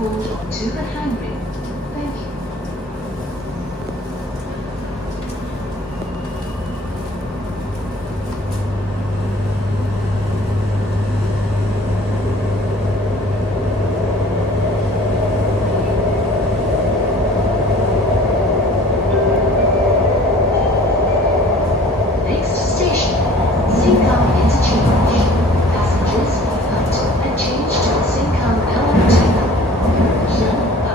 hold onto the handrail. Thank you. Next station, Sengkang Interchange. Passengers alight and change to the Sengkang LRT. 上海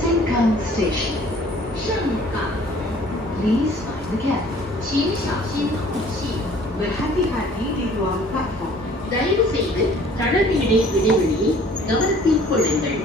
Sengkang Station. 盛港， Please mind the gap. 请小心后系。 The individual platform. தயவு செய்து தளவீடு இடைவெளியை கவனத்தில் கொள்ளுங்கள்